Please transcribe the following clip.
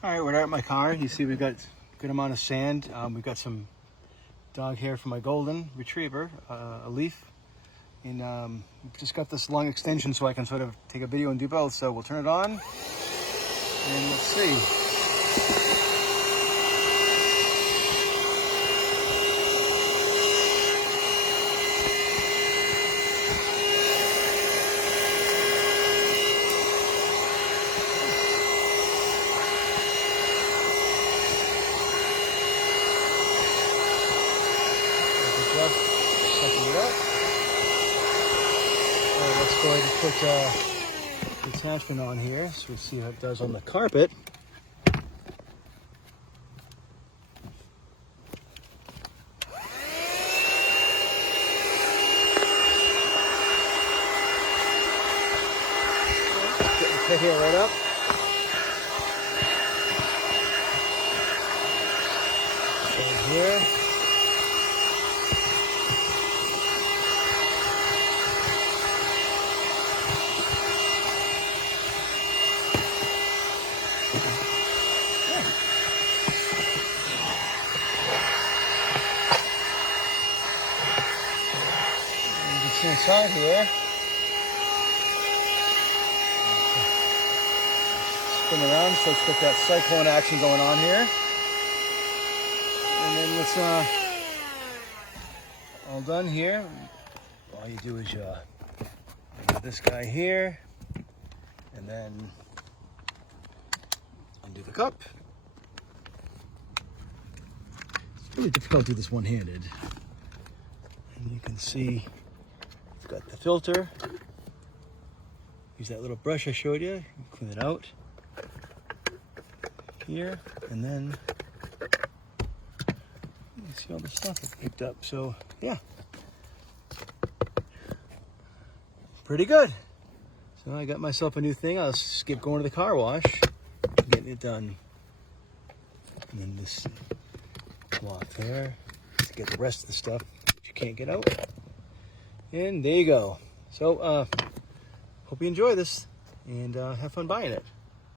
All right, we're out at my car. You see we've got a good amount of sand. We've got some dog hair from my golden retriever, a leaf. And just got this long extension so I can sort of take a video and do both. So we'll turn it on and let's see. Sucking it up. Let's go ahead and put the attachment on here so we see how it does on the carpet. Get the pit here right up. Over here. Inside here, spin around, so let's get that cyclone action going on here, and then let's all done here. All you do is you do this guy here, and then undo the cup. It's really difficult to do this one-handed, and you can see. Got the filter. Use that little brush I showed you. Clean it out here, and then you see all the stuff that's picked up. So yeah, pretty good. So I got myself a new thing. I'll skip going to the car wash, getting it done, and then this cloth there to get the rest of the stuff that you can't get out. And there you go. So, hope you enjoy this and have fun buying it.